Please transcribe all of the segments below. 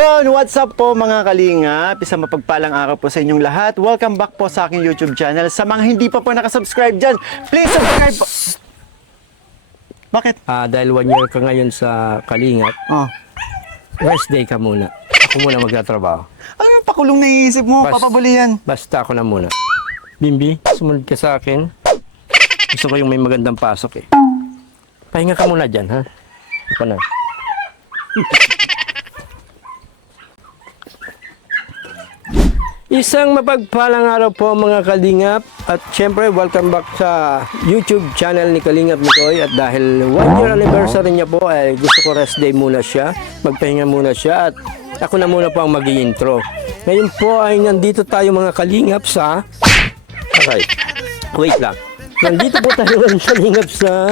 Ayun, what's up po mga kalingap? Isang mapagpalang araw po sa inyong lahat. Welcome back po sa aking YouTube channel. Sa mga hindi pa po nakasubscribe dyan, please subscribe po. Bakit? Dahil 1 year ka ngayon sa Kalingap, Oh. rest day ka muna. Ako muna magtatrabaho. Ano yung pakulong na iisip mo? Papabuli yan. Basta ako na muna. Bimbi, sumunod ka sa akin. Gusto ko yung may magandang pasok eh. Pahinga ka muna dyan, ha? Ako na. Isang mapagpalang araw po mga Kalingap at syempre welcome back sa YouTube channel ni Kalingap Mikoy at dahil 1 year anniversary niya po ay gusto ko rest day muna siya, magpahinga muna siya at ako na muna po ang mag-i-intro. Ngayon po ay nandito tayo mga Kalingap sa wait lang. Nandito po tayo mga Kalingap sa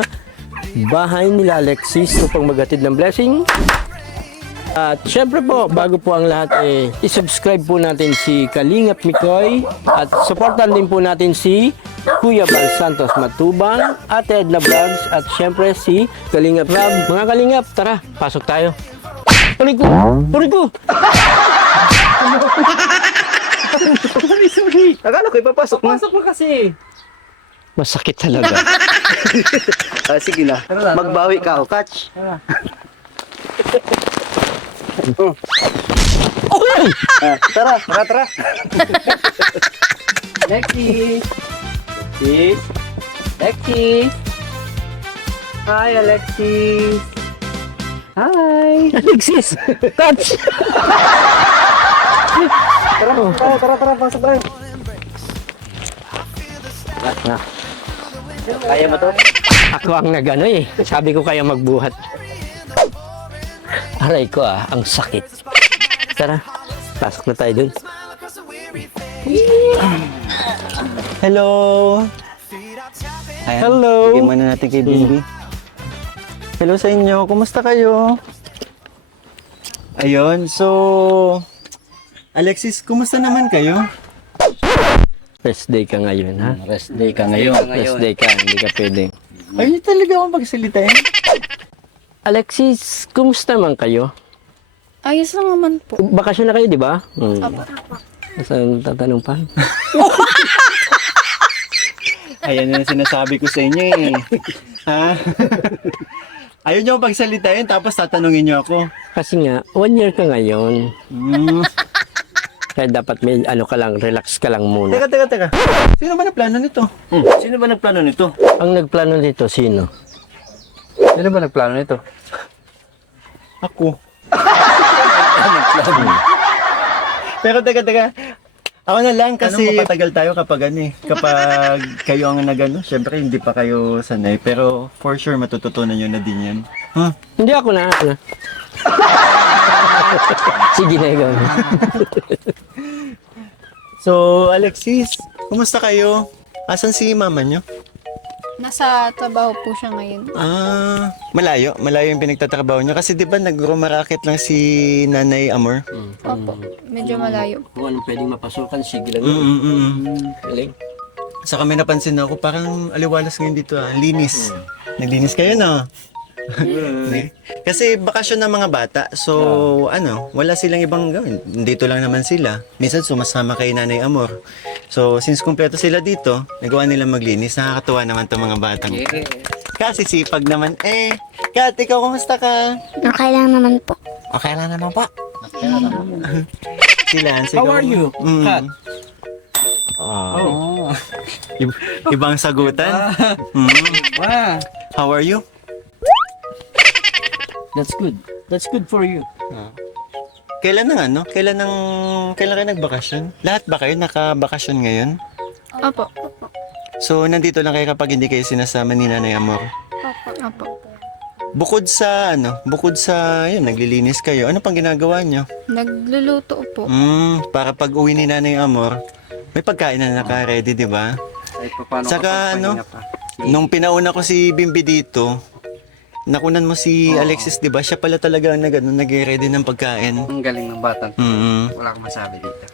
bahay nila Alexis upang maghatid ng blessing. At syempre po, bago po ang lahat i-subscribe po natin si Kalingap Mikoy at supportan din po natin si Kuya Bal Santos Matubang, Ate Edna Vlogs at syempre si Kalingap Rab. Mga Kalingap, tara, pasok tayo. Tuloy ko! Tuloy ko! Sorry. Akala ko ipapasok na. Pasok mo kasi. Masakit talaga. Sige na, magbawi ka o catch. Tara. Alexis! Alexis! Hi, Alexis! Hi! Alexis! Touch! Tara, pasok tayo. Kaya mo to? Ako ang nagano eh. Sabi ko kaya magbuhat. Aray ko ang sakit. Tara, pasok na tayo dun. Hello. Ayan, Hello. bigyan muna natin kay Bibi. Hello sa inyo, kumusta kayo? Ayun, so... Alexis, kumusta naman kayo? Rest day ka ngayon, ha? Rest day ka ngayon. Rest day ka, hindi ka pwedeng. Ay, talaga akong pagsalitain. Alexis, kumusta man kayo? Ayos lang naman po. Bakasyon na kayo, di ba? Apo. Saan tatanong pa? Ayan na sinasabi ko sa inyo eh. Ha? Ayaw niyo akong pagsalitain tapos tatanungin niyo ako. Kasi nga, 1 year ka ngayon. Hmm. Kaya dapat may ano ka lang, relax ka lang muna. Teka. Sino ba nagplano nito? Sino ba nagplano nito? Ang nagplano nito, sino? Sino ba nagplano nito? Ako. Pero teka. Ako na lang kasi mapatagal tayo kapag kapag kayo ang nagano, syempre hindi pa kayo sanay, pero for sure matututunan niyo na din 'yan. Huh? Hindi ako na. Sige na ikaw. So, Alexis, kumusta kayo? Asan si mama niyo? Nasa trabaho po siya ngayon. Malayo yung pinagtatrabaho niyo kasi 'di ba nagrumarakit lang si Nanay Amor? Opo, medyo malayo. Kung anong pwedeng mapasukan, sige lang. Galing. Saka may napansin ako, parang aliwalas ngayon dito linis. Naglinis kayo no? Kasi bakasyon ng mga bata, so wala silang ibang gawin. Dito lang naman sila. Minsan sumasama kay Nanay Amor. So since kumpleto sila dito, nagawa nila maglinis. Nakakatuwa naman itong mga batang. Kasi sipag naman. Kat, ikaw kumusta ka? Okay lang naman po. Okay lang naman pa. Sila, How are you, Kat? Oh. Ibang sagutan. How are you? That's good. That's good for you. Kailan kayo nagbakasyon? Lahat ba kayo nakabakasyon ngayon? Opo. So, nandito lang kayo kapag hindi kayo sinasama ni Nanay Amor. Opo. Bukod sa yun, naglilinis kayo. Ano pang ginagawa nyo? Nagluluto po. Para pag uwi ni Nanay Amor, may pagkain na naka-ready, di ba? Saka nung pinauna ko si Bimbi dito, nakunan mo si Alexis, di ba? Siya pala talaga nag-ready ng pagkain. Ang galing ng bata. Mm-hmm. Wala akong masabi dito.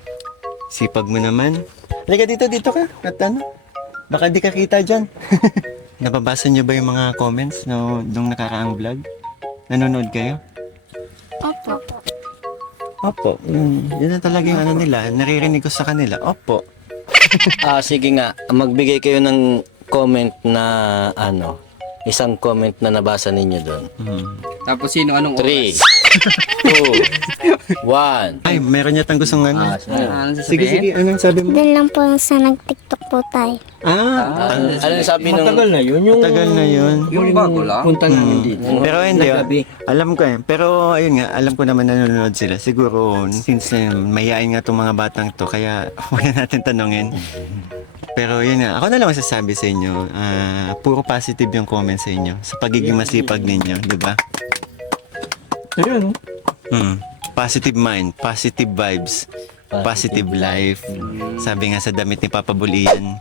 Sipag mo naman. Halika dito ka. At baka di ka kita dyan. Nababasa niyo ba yung mga comments nung nakaraang vlog? Nanonood kayo? Opo. Opo. Yun na talaga yung ano nila. Naririnig ko sa kanila. Opo. Sige nga, magbigay kayo ng comment na isang comment na nabasa ninyo doon. Tapos sino anong 3, 2, 1. Ay, meron yatang gustong ano. Ano Sige, sige. Anong sabi mo? Doon lang po sa nag-tiktok po tayo. Ano sabi nung... Matagal na yun. Yung Tagal na yun. Yung bago lang? punta namin dito. Pero hindi. Nagabi. Alam ko eh. Pero ayun nga, alam ko naman nanonood sila. Siguro, since mayayain nga itong mga batang to, kaya wala natin tanongin. Pero yun nga, ako na lang masasabi sa inyo, puro positive yung comment sa inyo, sa pagiging masipag ninyo, di ba? Ayun. Positive mind, positive vibes, positive life. Sabi nga sa damit ni Papa Bulian.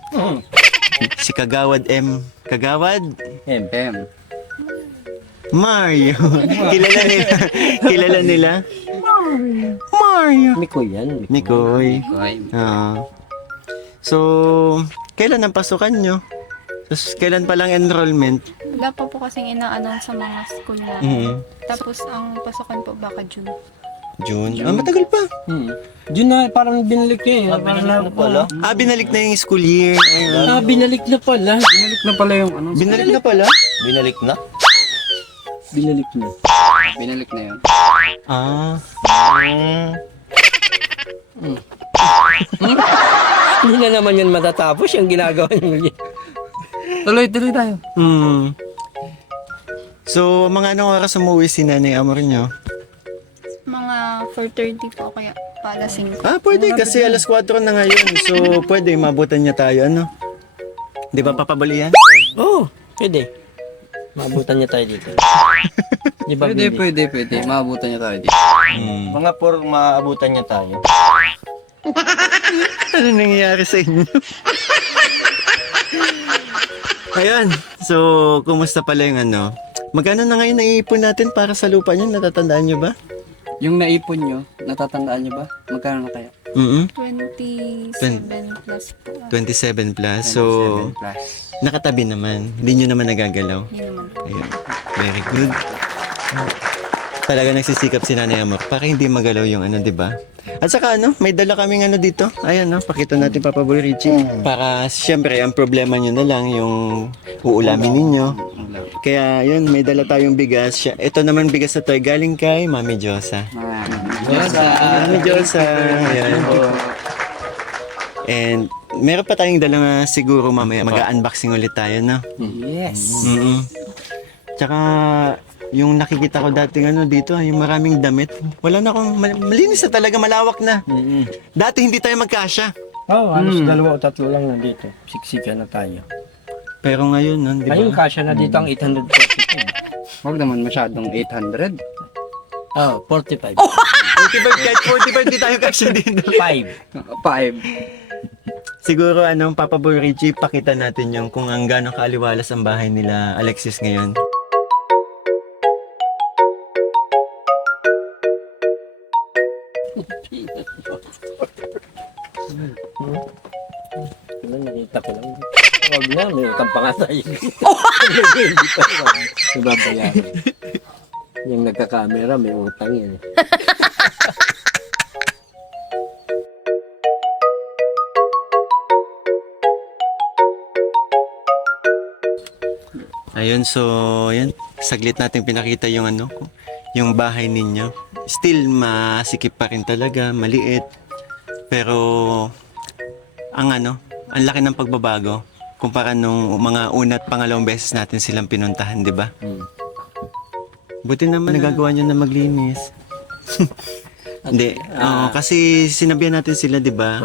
Si Kagawad M. Kagawad? M. Mario. Kilala nila. Kilala nila? Mario. Miko yan. Mikoy. Okay. So, kailan ang pasukan nyo? Tapos, kailan pa lang enrollment? Wala pa po kasing ina-announce sa mga school na. Tapos ang pasukan po baka June. June? Matagal pa. Diyan na, parang binalik niya eh. Parang na pala. Binalik na yung school year. Ayun. Binalik na pala. Binalik na pala yung ano. Binalik na pala? Binalik na? Binalik na. Binalik na yun. Hindi na naman yun matatapos yung ginagawa niyo. Tuloy tayo. So, mga anong oras umuwi si Nanay Amor nyo? Mga 4:30 po kaya pala 5. Pwede kasi alas 4 na ngayon. So, pwede mabutan niya tayo, ano? Di ba, Papa Bulian? Oo, pwede. Mabutan niya tayo dito. Di ba, Pwede, Billy? pwede. Maabutan niya tayo dito. Mga maabutan niya tayo. Ano nangyayari sa inyo? Ayun. So, kumusta pala yung ano? Magkano na ngayon naiipon natin para sa lupa nyo? Natatandaan nyo ba? Yung naipon nyo, natatandaan nyo ba? Magkano na kaya? 27 plus po. 27 plus. So, 7 plus. nakatabi naman. Hindi nyo naman nagagalaw. Yun naman po. Ayun. Very good. Talaga nagsisikap si Nanay Amor para hindi magalaw yung ano, di ba? At saka ano, may dala kaming ano dito. Ayan, no, pakita natin Papa Boy Richie. Para siyempre ang problema nyo na lang yung uulamin ninyo. Kaya yun, may dala tayong bigas. Ito naman bigas na to ay galing kay Mami Josa. Mami Josa. Ayan. And meron pa tayong dala nga siguro mamaya. Mag-unboxing ulit tayo, no? Yes. Tsaka yung nakikita ko dati ano dito, yung maraming damit. Wala na akong malinis na talaga, malawak na. Dati hindi tayo magkasya. Halos 2 o 3 lang na dito. Siksika na tayo. Pero ngayon, no, di ba? Ayun, kasya na dito ang 840. Huwag naman masyadong 800. 45. 45, kahit 45 di tayo kasya dito. 5. 5. Siguro ano, Papa Boy Richie, pakita natin yung kung ang gano'ng kaaliwalas ang bahay nila Alexis ngayon. Diba, nakita ko lang. Huwag na, may utang pa nga tayo. Hindi pa naman. Ibabayaran. Yung nagka-camera, may utang yan. Ayun, so, yan. Saglit natin pinakita yung ano, yung bahay ninyo. Still, masikip pa rin talaga, maliit. Pero, ang ano, ang laki ng pagbabago kumpara nung mga una at pangalawang beses natin silang pinuntahan, di ba? Buti naman nagagawa nyo na maglinis. Hindi, kasi sinabihan natin sila, di ba?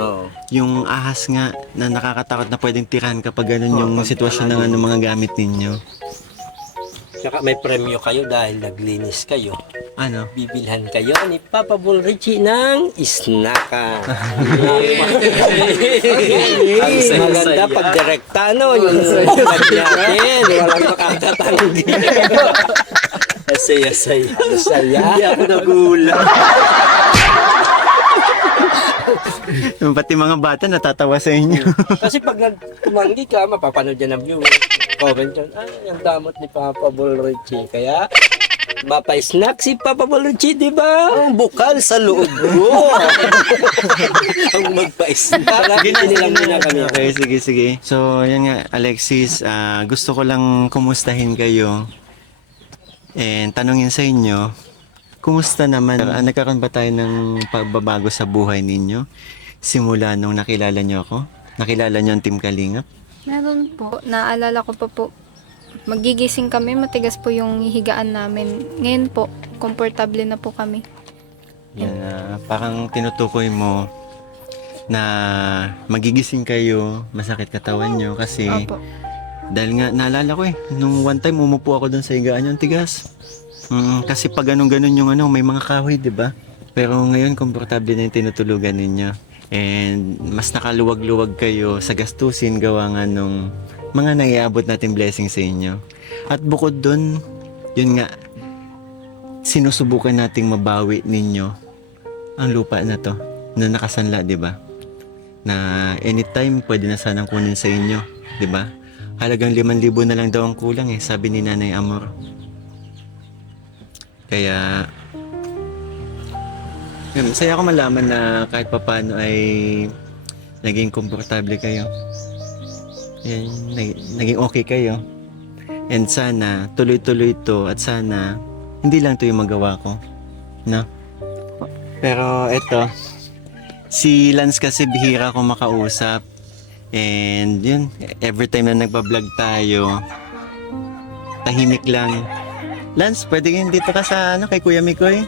Yung ahas nga na nakakatakot na pwedeng tirahan kapag ganun yung sitwasyon ng ano, mga gamit ninyo. Tsaka may premyo kayo dahil naglinis kayo. Ano? Bibilhan kayo ni Papa Bull Richie ng isnaka. Maganda pag direkta, no? Yung natin, walang makakatanggi. Asaya. Hindi ako nagulat. Pati mga bata natatawa sa inyo. Kasi pag tumanggi ka, mapapanood yan ang view. Comment yun, yung damot ni Papa Bull Richie. Kaya, Mapa-snack si Papa Maluchi, di ba? Ang bukal sa loob mo. Ang magpa-snack. Nilang muna kami. Okay, sige. So, yan nga, Alexis, gusto ko lang kumustahin kayo and tanungin sa inyo, kumusta naman? Nagkaroon ba tayo ng pagbabago sa buhay ninyo? Simula nung nakilala nyo ako? Nakilala nyo ang Team Kalingap? Meron po. Naalala ko pa po. Magigising kami, matigas po yung higaan namin. Ngayon po, komportable na po kami. Yan, parang tinutukoy mo na magigising kayo, masakit katawan nyo kasi Opo. dahil nga naalala ko nung one time umupo ako dun sa higaan nyo, ang tigas. Kasi pag ganun yung may mga kahoy, di ba? Pero ngayon, komportable na yung tinutulugan ninyo. And mas nakaluwag-luwag kayo sa gastusin gawa nga nung mga naiabot natin blessing sa inyo. At bukod dun, yun nga, sinusubukan nating mabawi ninyo ang lupa na to na nakasanla, di ba? Na anytime pwede na sanang kunin sa inyo, di ba? Halagang 5,000 na lang daw ang kulang sabi ni Nanay Amor. Kaya yun, saya ko malaman na kahit papaano ay naging komportable kayo. Yan, naging okay kayo. And sana tuloy-tuloy ito at sana hindi lang ito yung magawa ko. No? Pero eto, si Lance kasi bihira ko makausap. And yun, every time na nagbablog tayo, tahimik lang. Lance, pwede kayo dito ka sa kay Kuya Mikoy?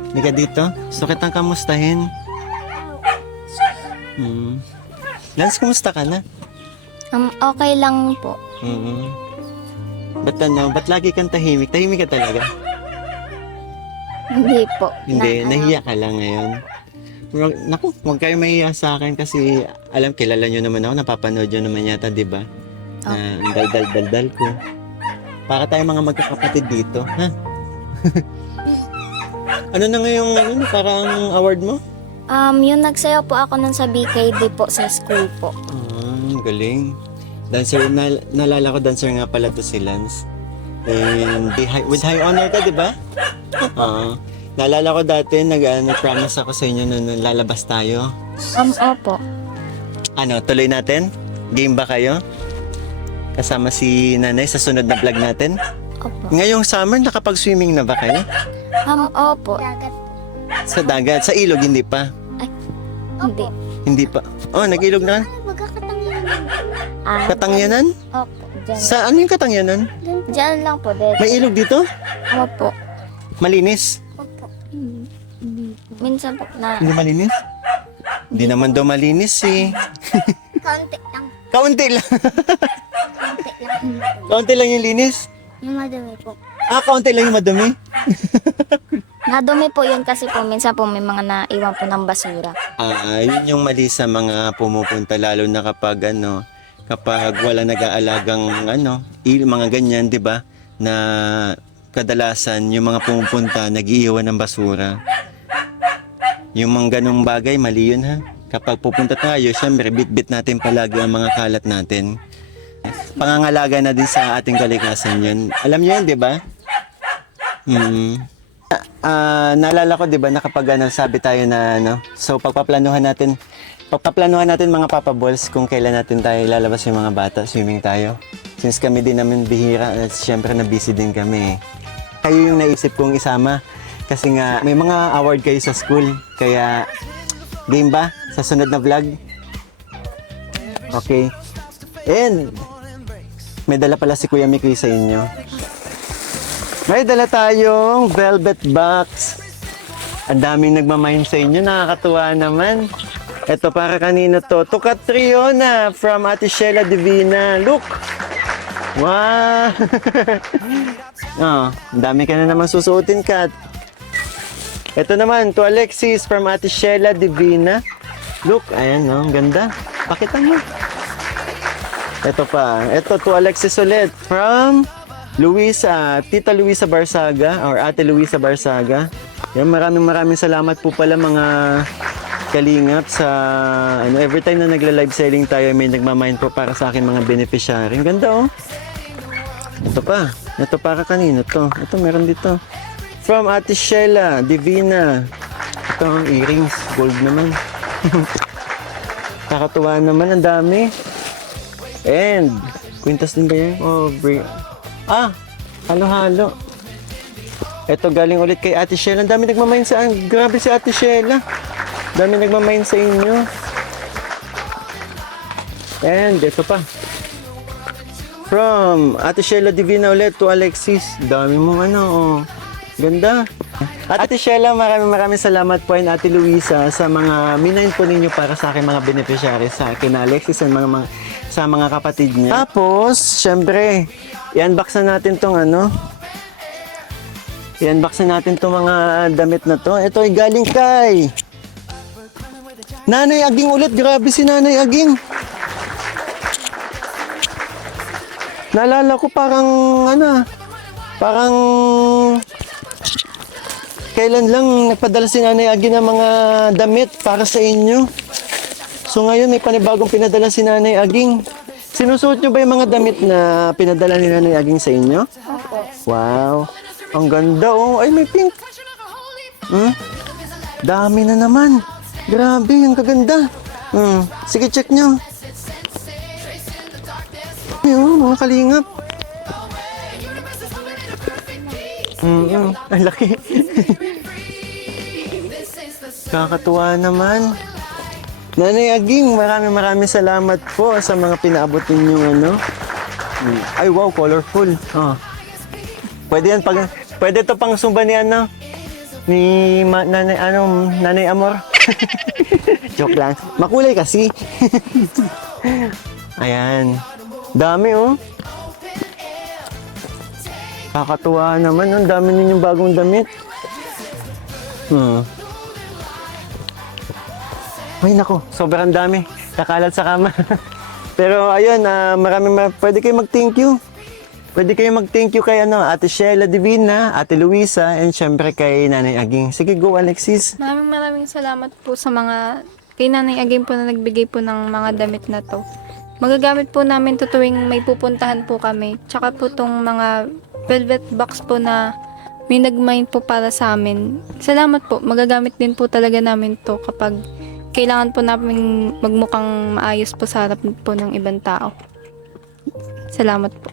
Hindi ka dito? Gusto kitang kamustahin. Lance, kumusta ka na? Okay lang po. Ba't lagi kang tahimik? Tahimik ka talaga? Hindi po. Hindi, nahiya ka lang ngayon. Naku, huwag kayo mahiya sa akin kasi kilala nyo naman ako, napapanood nyo naman yata, di ba? Na ang dal-dal ko. Para tayo mga magkakapatid dito, ha? Ano na ngayong parang award mo? Yung nagsayaw po ako nun sa BKD po sa school po. Galing. Dancer, nalala ko dancer nga pala to si Lance. And with high honor ka, di ba? Naalala ko dati, nag-promise ako sa inyo na lalabas tayo. Opo. Tuloy natin? Game ba kayo? Kasama si Nanay sa sunod na vlog natin? Opo. Ngayong summer, nakapag-swimming na ba kayo? Opo. Sa dagat? Sa ilog, hindi pa? Hindi. Hindi pa. Oh, nag-ilog na? Katangyanan? Opo. Diyan. Sa ano yung Katangyanan? Diyan lang po. Dito. May ilog dito? Opo. Malinis? Opo. Minsan po na. Hindi malinis? Hindi naman daw malinis Kaunti lang. Kaunti lang. Kaunti lang. Kaunti lang yung linis? Yung madumi po. Kaunti lang yung madumi? Nadumi po yun kasi po minsan po may mga naiwan po ng basura. Yun yung mali sa mga pumupunta lalo na kapag kapag wala nag-aalagang mga ganyan, 'di ba? Na kadalasan yung mga pumupunta nag-iiwan ng basura. Yung mga ganung bagay mali yun, ha. Kapag pupunta tayo, syempre bit-bit natin palagi ang mga kalat natin. Pangangalaga na din sa ating kalikasan yun. Alam niyo yun, 'di ba? Naalala ko, 'di ba, na kapag sabi tayo na so pagpaplanuhan natin mga Papa Balls kung kailan natin tayo lalabas yung mga bata, swimming tayo. Since kami din namin bihira, at syempre na busy din kami. Kayo yung naisip kong isama kasi nga may mga award kayo sa school. Kaya game ba sa sunod na vlog? Okay. And may dala pala si Kuya Mikoy sa inyo. May dala tayong velvet box. Ang daming nagmamahal sa inyo, nakakatuwa naman. Ito para kanino to? To Catriona from Ate Sheila Divina. Look! Wow! Ang dami ka na naman susuotin, Kat. Ito naman, to Alexis from Ate Sheila Divina. Look, ayan, ang ganda. Pakita mo. Ito pa. Ito to Alexis ulit from Luisa, Tita Luisa Barsaga or Ate Luisa Barsaga. Yan, maraming salamat po pala mga kalingap sa every time na nagla-live selling tayo may nagmamind po para sa akin mga beneficiary. Ang ganda, oh. Ito pa. Ito para kanino to? Ito meron dito. from Ate Sheila Divina. Ito ang earrings, gold naman. Nakatuwa naman, ang dami. And, kwintas din ba yan? Oh, halo-halo. Ito galing ulit kay Ate Sheila. Ang dami nagmamain sa... Grabe si Ate Sheila. Dami nagmamain sa inyo. And, ito pa. From Ate Sheila Divina ulit to Alexis. Dami mong ganda. Ate Sheila, maraming salamat po, and Ate Luisa sa mga minain po ninyo para sa aking mga beneficiaries, sa akin na Alexis and sa mga kapatid niya. Tapos, syempre, i-unbox na natin tong i-unbox na natin tong mga damit na to. Ito ay galing kay Nanay Aging ulit. Grabe si Nanay Aging. Naalala ko parang kailan lang nagpadala si Nanay Aging ng mga damit para sa inyo. So ngayon may panibagong pinadala si Nanay Aging. Sinusuot nyo ba yung mga damit na pinadala ni Nanay Aging sa inyo? Wow. Ang ganda Ay, may pink. Dami na naman. Grabe, ang kaganda. Sige, check nyo. Ayun, mga kalingap. Ang laki. Kakatuwa naman. Nanay Aging, maraming salamat po sa mga pinaabot ninyong Ay, wow, colorful. Pwede to pang sumba ni Nanay Amor. Joke lang. Makulay kasi. Ayan. Dami Kakatuwa naman. Ang dami ninyong bagong damit. Ay nako, sobrang dami. Kakalat sa kama. Pero ayun, pwede kayo mag-thank you. Pwede kayo mag-thank you kay Ate Sheila Divina, Ate Luisa, and syempre kay Nanay Aging. Sige, go Alexis. Maraming salamat po sa kay Nanay Aging po na nagbigay po ng mga damit na to. Magagamit po namin to tuwing may pupuntahan po kami. Tsaka po tong mga velvet box po na may nagmain po para sa amin. Salamat po. Magagamit din po talaga namin to kapag kailangan po namin magmukhang maayos po sa harap po ng ibang tao. Salamat po.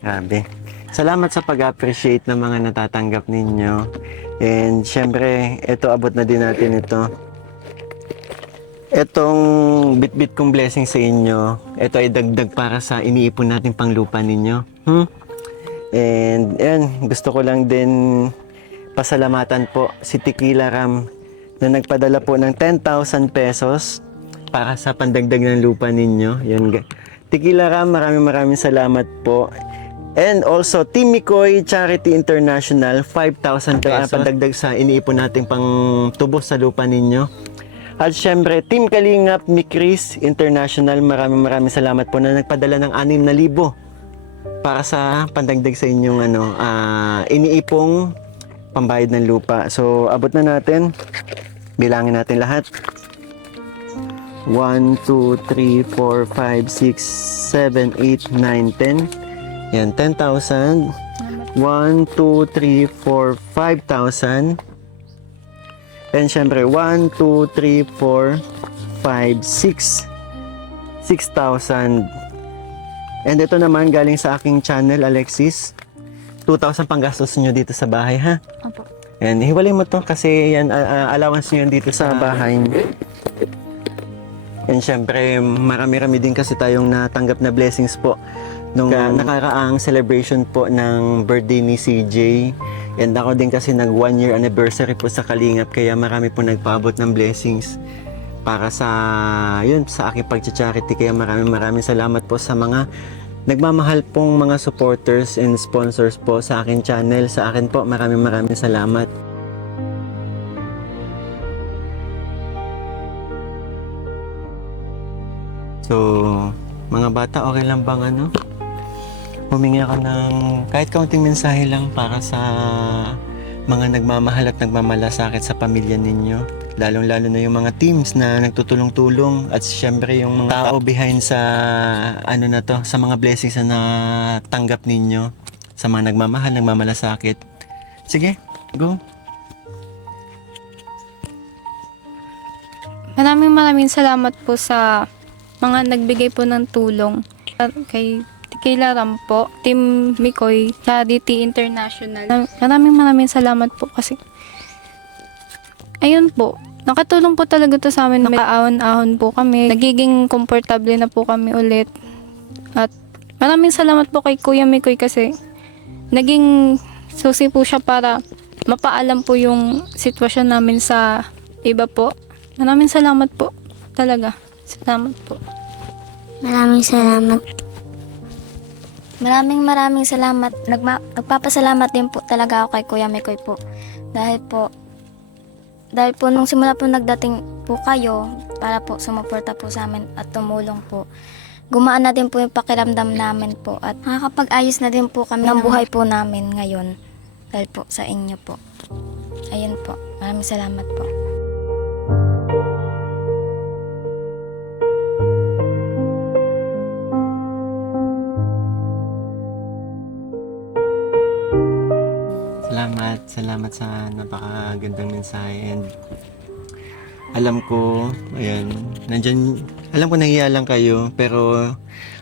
Grabe. Salamat sa pag-appreciate ng mga natatanggap ninyo. And syempre, abot na din natin ito. Etong bit-bit kong blessing sa inyo, ito ay dagdag para sa iniipon natin pang lupa ninyo. And gusto ko lang din pasalamatan po si Tequila Ram na nagpadala po ng 10,000 pesos para sa pandagdag ng lupa ninyo. Yan. Tequila Ram, maraming salamat po. And also, Team Mikoy Charity International, 5,000 kaya pandagdag sa iniipon natin pang tubos sa lupa ninyo. At syempre, Team Kalingap Mikris International, maraming salamat po na nagpadala ng 6,000 para sa pandagdag sa inyong iniipong pambayad ng lupa. So, abot na natin. Bilangin natin lahat. 1, 2, 3, 4, 5, 6, 7, 8, 9, 10. Yan, 10,000. 1, 2, 3, 4, 5,000. And syempre, 1, 2, 3, 4, 5, 6. 6,000. And ito naman, galing sa aking channel, Alexis. 2,000 pang gastos nyo dito sa bahay, ha? Opo. And hiwalay mo to kasi yan, allowance nyo yan dito sa bahay. And syempre, marami-rami din kasi tayong natanggap na blessings po nung nakaraang celebration po ng birthday ni CJ. And ako din kasi nag 1 year anniversary po sa Kalingap, kaya marami po nagpaabot ng blessings para sa aking pag-charity. Kaya maraming salamat po sa mga nagmamahal pong mga supporters and sponsors po sa akin channel. Sa akin po, maraming salamat. So, mga bata, okay lang bang humingi ako ng kahit kaunting mensahe lang para sa mga nagmamahal at nagmamalasakit sa pamilya ninyo. Lalong-lalo na yung mga teams na nagtutulong-tulong at syempre yung mga tao behind sa sa mga blessings na natanggap ninyo, sa mga nagmamahal, nagmamalasakit. Sige, go. Maraming salamat po sa mga nagbigay po ng tulong. Kay Laram po, Team Mikoy, Charity International. Maraming salamat po kasi ayun po, nakatulong po talaga to sa amin. Nakaahon-ahon po kami. Nagiging komportable na po kami ulit. At maraming salamat po kay Kuya Mikoy kasi naging susi po siya para mapaalam po yung sitwasyon namin sa iba po. Maraming salamat po. Talaga. Salamat po. Maraming salamat. Maraming salamat. Nagpapasalamat din po talaga ako kay Kuya Mikoy po. Dahil po nung simula po nagdating po kayo para po sumuporta po sa amin at tumulong po. Gumaan na din po yung pakiramdam namin po at nakakapag-ayos na din po kami ng buhay po namin ngayon. Dahil po sa inyo po. Ayun po. Maraming salamat po. Salamat sa napakagandang mensahe and alam ko, ayan, alam ko nahiya lang kayo, pero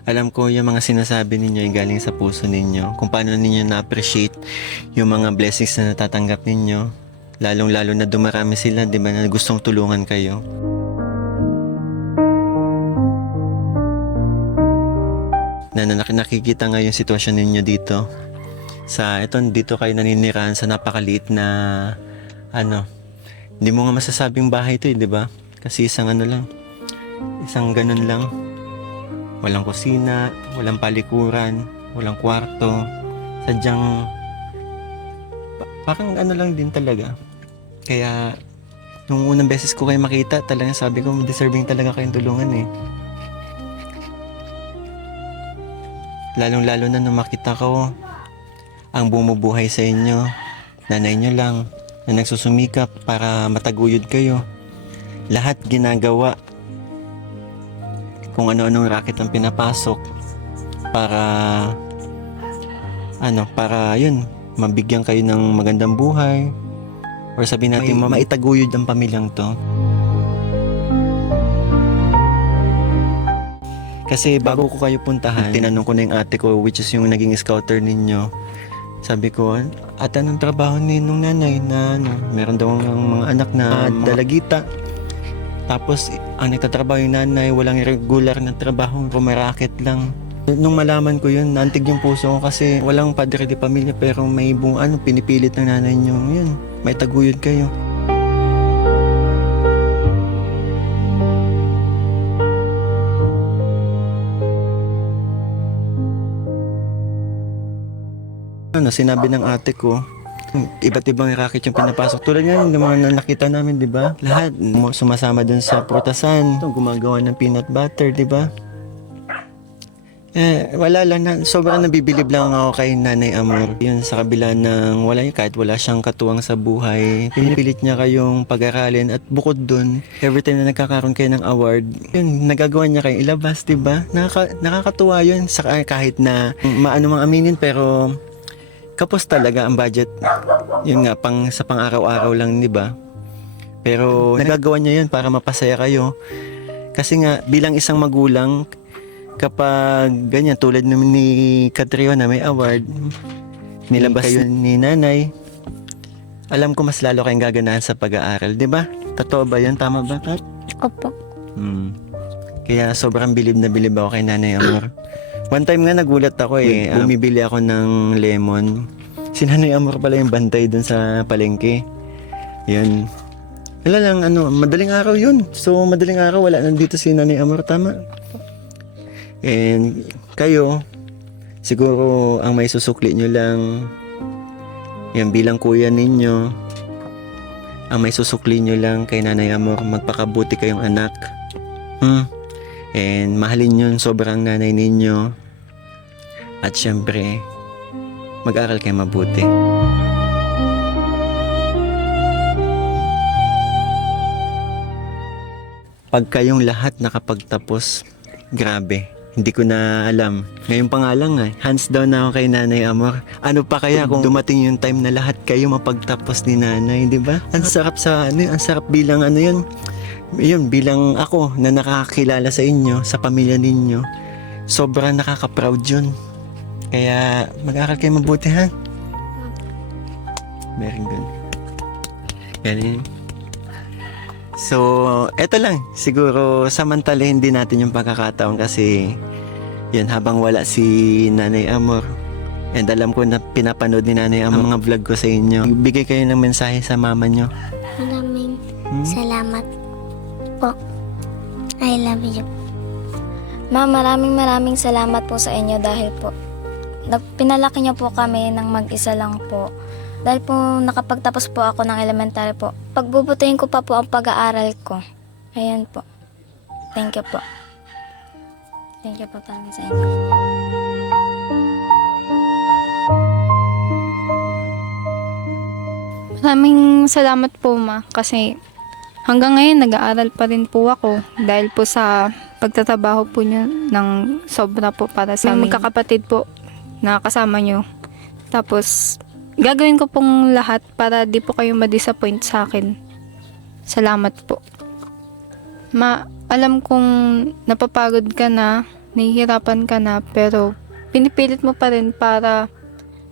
alam ko yung mga sinasabi ninyo ay galing sa puso ninyo, kung paano ninyo na-appreciate yung mga blessings na natatanggap ninyo, lalong-lalo na dumarami sila, di ba, na gustong tulungan kayo. Nakikita nga yung sitwasyon ninyo dito. Dito kayo naninirahan sa napakaliit na hindi mo nga masasabing bahay ito, di ba? Kasi isang ganun lang. Walang kusina, walang palikuran, walang kwarto. Sadyang parang lang din talaga. Kaya nung unang beses ko kayo makita, talagang sabi ko deserving talaga kayong tulungan eh. Lalong-lalo na nung makita ko ang bumubuhay sa inyo, nanay nyo lang, na nagsusumikap para mataguyod kayo. Lahat ginagawa. Kung ano-anong racket ang pinapasok para yun, mabigyan kayo ng magandang buhay. Or sabihin natin, maitaguyod ang pamilyang to. Kasi bago ko kayo puntahan, tinanong ko na yung ate ko, which is yung naging scouter ninyo. Sabi ko, at anong trabaho ni nung nanay na meron daw mga anak na dalagita. Tapos, ang nagtatrabaho yung nanay, walang regular na trabaho, rumaraket lang. Nung malaman ko yun, naantig yung puso ko kasi walang padre de pamilya pero may pinipilit ng nanay nyo. Yun, may taguyod kayo. Sinabi ng ate ko, iba't ibang racket yung pinapasok. Tulad nga yung mga nakita namin, di ba? Lahat sumasama dun sa prutasan. Gumagawa ng peanut butter, di ba? Wala lang. Sobrang nabibilib lang ako kay Nanay Amor. Yun sa kabila ng kahit wala siyang katuwang sa buhay. Pinipilit niya kayong pag-aralin at bukod dun, every time na nagkakaroon kayo ng award, yun, nagagawa niya kayong ilabas, di ba? Nakakatuwa yun. Kahit na maano mang aminin, pero kapos talaga ang budget. Yun nga, sa pang-araw-araw lang, di ba? Pero nagagawa niya yun para mapasaya kayo. Kasi nga, bilang isang magulang, kapag ganyan, tulad naman ni Catriona may award, nilabas kayo ni nanay, alam ko mas lalo kayong gaganahan sa pag-aaral, di ba? Totoo ba yun? Tama ba, Kat? Opo. Kaya sobrang bilib na bilib ako kay Nanay Amor. One time nga nagulat ako bumibili ako ng lemon. Si Nanay Amor pala yung bantay dun sa palengke. Yun. Wala lang, madaling araw yun. So, madaling araw, wala nandito si Nanay Amor, tama? And kayo, siguro ang may susukli nyo lang, yan bilang kuya ninyo, ang may susukli nyo lang kay Nanay Amor, magpakabuti kayong anak. And mahalin yun sobrang nanay ninyo. At syempre, mag-aral kayo mabuti. Pag kayong lahat nakapagtapos, grabe. Hindi ko na alam. Ngayon pa nga lang hands down na ako kay Nanay Amor. Ano pa kaya kung dumating yung time na lahat kayo mapagtapos ni Nanay, di ba? Ang sarap ang sarap bilang yun. Yun, bilang ako na nakakakilala sa inyo, sa pamilya ninyo. Sobrang nakaka-proud yun. Kaya mag-aral kayo mabuti, ha? Very good. Galing. So, eto lang. Siguro samantalahin din natin yung pagkakataon kasi yun, habang wala si Nanay Amor and alam ko na pinapanood ni Nanay Amor ang mga vlog ko sa inyo. Bigay kayo ng mensahe sa mama nyo. Maraming salamat po. I love you. Ma'am, maraming salamat po sa inyo dahil po pinalaki niyo po kami ng mag-isa lang po. Dahil po nakapagtapos po ako ng elementary po. Pagbubutihin ko pa po ang pag-aaral ko. Ayan po. Thank you po. Thank you po talaga sa inyo. Maraming salamat po, Ma, kasi hanggang ngayon nag-aaral pa rin po ako dahil po sa pagtatrabaho po niyo ng sobra po para sa aming magkakapatid po na kasama niyo. Tapos, gagawin ko pong lahat para di po kayo ma-disappoint sa akin. Salamat po. Ma, alam kong napapagod ka na, nahihirapan ka na, pero pinipilit mo pa rin para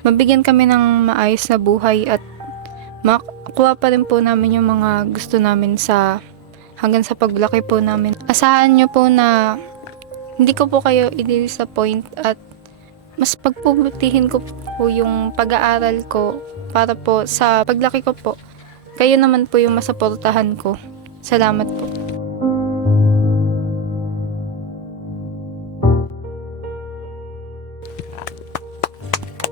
mabigyan kami ng maayos na buhay at makuha pa rin po namin yung mga gusto namin hanggang sa paglaki po namin. Asahan nyo po na hindi ko po kayo i-disappoint at mas pagpuputihin ko po yung pag-aaral ko para po sa paglaki ko po. Kayo naman po yung masuportahan ko. Salamat po.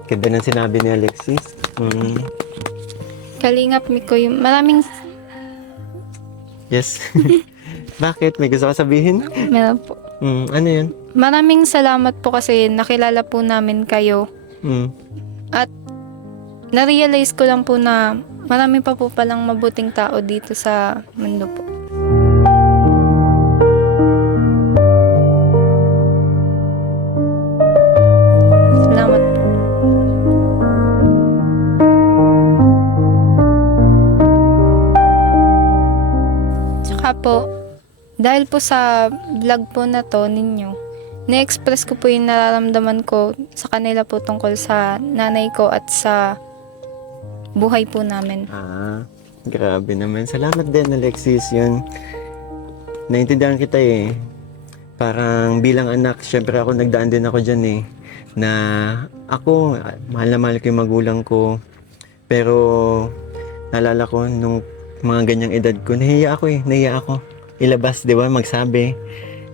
Ganda ng sinabi ni Alexis. Kalingap Miko, yung maraming Yes. Bakit? May gusto ka sabihin? meron po. Ano yun? Maraming salamat po kasi nakilala po namin kayo at na-realize ko lang po na marami pa po palang mabuting tao dito sa mundo po. Salamat po. Tsaka po, dahil po sa vlog po na to ninyo, na-express ko po yung nararamdaman ko sa kanila po tungkol sa nanay ko at sa buhay po namin. Grabe naman. Salamat din, Alexis. Yun. Naintindihan kita eh. Parang bilang anak, syempre ako nagdaan din ako dyan eh. Na ako, mahal na mahal ko yung magulang ko. Pero, naalala ko, nung mga ganyang edad ko, nahiya ako. Ilabas, di ba? Magsabi.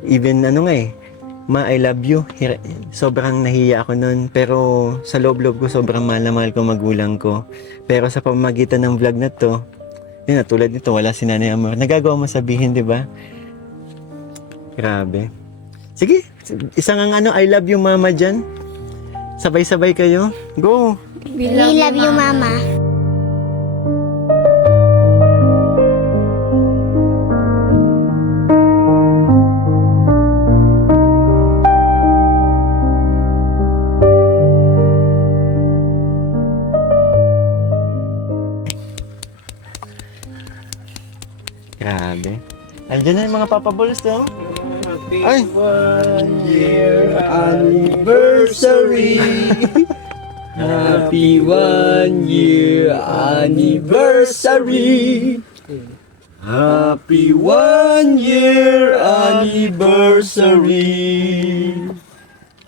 Even Ma, I love you. Sobrang nahiya ako nun. Pero sa loob-loob ko, sobrang mahal na mahal ko magulang ko. Pero sa pamamagitan ng vlog na to, yun na, tulad nito, wala si Nanay Amor. Nagagawa mo sabihin, di ba? Grabe. Sige, isang I love you mama dyan. Sabay-sabay kayo. Go! We love you, Mama. Grabe. Andiyan na yung mga papabols, no? Ay! 1 year anniversary. Happy 1 year anniversary. Happy 1 year anniversary.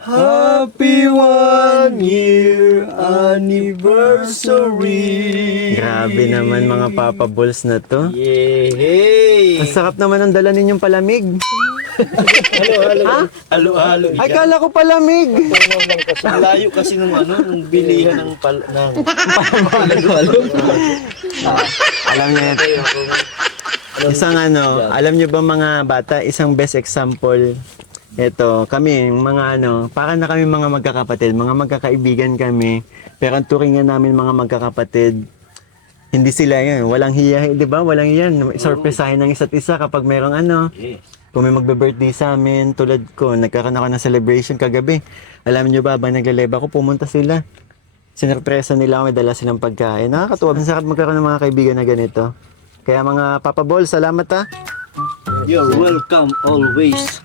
Happy 1 year anniversary. Grabe naman mga papabols na to. Yay! Ang sarap naman ang dala ninyong palamig. Halo-halo. Ay, kala ko palamig. Ang layo kasi nung nung bilihan ng Alam niyo ito. Isang alam niyo ba mga bata, isang best example. Ito, kami, mga para na kami mga magkakapatid, mga magkakaibigan kami. Pero ang turingan namin mga magkakapatid, hindi sila yan. Walang hiya, di ba? Walang yan. Sorpresahin ng isa't isa kapag mayroong Kung may magbe-birthday sa amin, tulad ko, nagkaroon ako ng celebration kagabi. Alam niyo ba, habang naglaleba ako, pumunta sila. Sinurpresa nila ako, may dala silang pagkain. Nakakatuwa, masarap magkaroon ng mga kaibigan na ganito. Kaya mga Papa Bol, salamat ha. You're welcome always.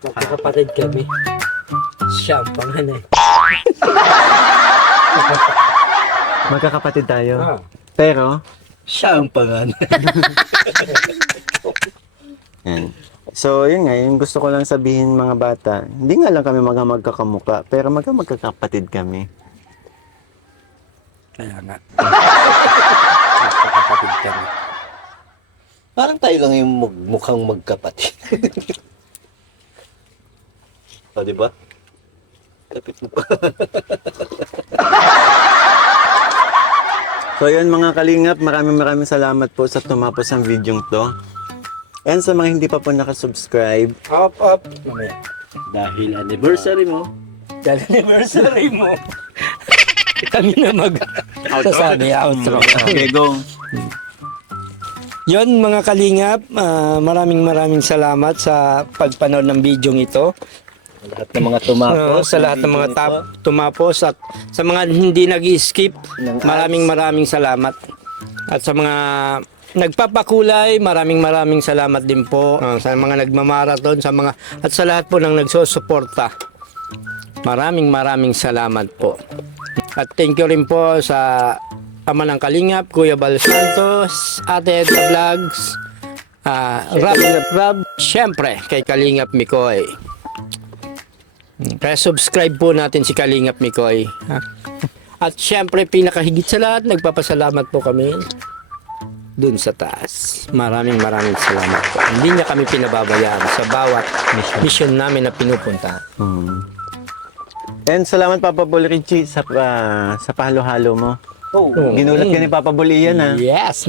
Kapatid kami. Siya ang panganay. Magkakapatid tayo. Ah. Pero, Siya ang pangalan. yan. So, yun nga, yung gusto ko lang sabihin mga bata, hindi nga lang kami magkakamuka, pero magkakapatid kami. Kaya nga. Kapatid kami. Parang tayo lang yung mukhang magkapatid. O, di ba? Kapit mo pa. So yun mga kalingap, maraming salamat po sa tumapos ang video to. And sa mga hindi pa po nakasubscribe, Up. Mamaya. Dahil anniversary mo. Dahil anniversary mo. Kami na sasabi, outro. okay, go. Yon mga kalingap, maraming salamat sa pagpanood ng video ito. Lahat ng mga tumapos. Sa lahat ng mga tumapos at sa mga hindi nag-skip, maraming salamat. At sa mga nagpapakulay, maraming salamat din po. Sa mga nagmamarathon, at sa lahat po ng nagsusuporta. Maraming salamat po. At thank you rin po sa Ama ng Kalingap, Kuya Bal Santos, Ate Edna Vlogs, Rab, syempre kay Kalingap Mikoy. Kaya subscribe po natin si Kalingap Mikoy. Ha? At syempre pinakahigit sa lahat, nagpapasalamat po kami dun sa taas. Maraming salamat po. Hindi niya kami pinababayaan sa bawat mission namin na pinupunta. And salamat Papa Bol Richie sa pahalo-halo mo. Ginulat ka ni Papa Bol Ian ha. Yes!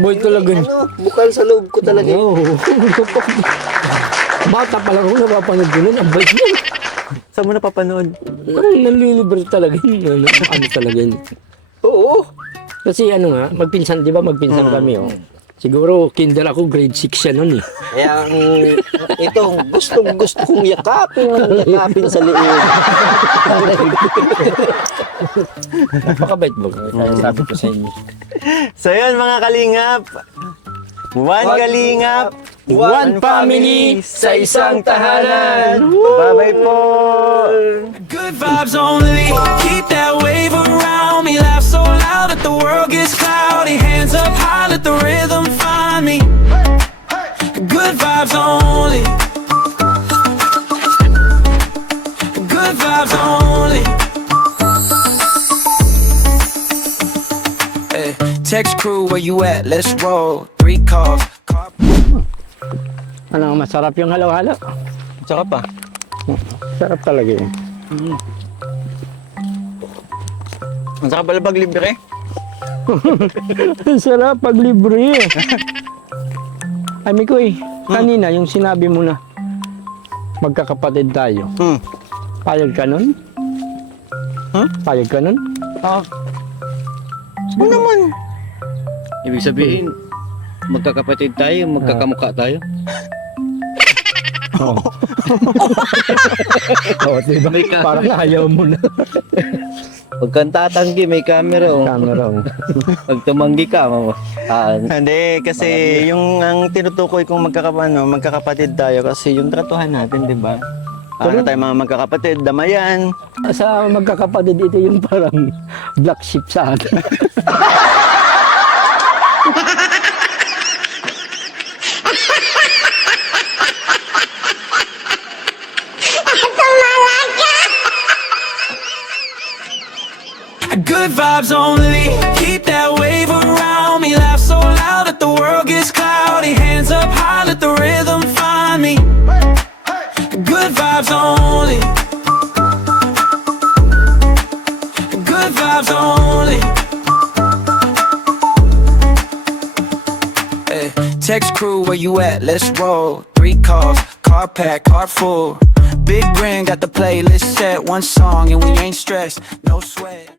Boy talaga. Bukal sa loob ko talaga. Bata pa lang ako napapanood ko nun. Ang bait niya. Saan mo napapanood? Nanlilibre talaga yun. Ano talaga yun. Oo. Kasi ano nga, magpinsan, di ba magpinsan kami oh. Siguro kinder ako, grade 6 siya nun eh. Kaya itong gusto kong yakapin sa liig. Napakabait mo. Kaya sabi ko sa inyo. So yun mga kalingap, one kalingap, One family sa isang tahanan. Bye-bye po! Good vibes only. Keep that wave around me. Laugh so loud that the world gets cloudy. Hands up high, let the rhythm find me. Good vibes only. Good vibes only. Hey, text crew, where you at? Let's roll. 3 calls. Ano, masarap yung halo-halo. Tsaka pa. Sarap talaga yun. Ang saka pala pag libre. Sarap pag libre. Ay, Mikoy, kanina yung sinabi mo na magkakapatid tayo. Payag ka nun? Payag ka nun? Oo naman. Ibig sabihin, magkakapatid tayo, magkakamukha tayo. Oo. Oo, diba? Parang ayaw mo na. Pag kang tatanggi, may camera. Oh. Camera. Pag tumanggi ka, Hindi, kasi yung ang tinutukoy kong magkakapatid tayo kasi yung tratuhan natin, di ba? Ano tayo mga magkakapatid, damayan. Sa magkakapatid, ito yung parang black sheep sa atin. Good vibes only. Keep that wave around me. Laugh so loud that the world gets cloudy. Hands up high, let the rhythm find me. Good vibes only. Good vibes only. Hey, text crew, where you at? Let's roll. 3 calls, car pack, car full. Big ring, got the playlist set. One song and we ain't stressed. No sweat.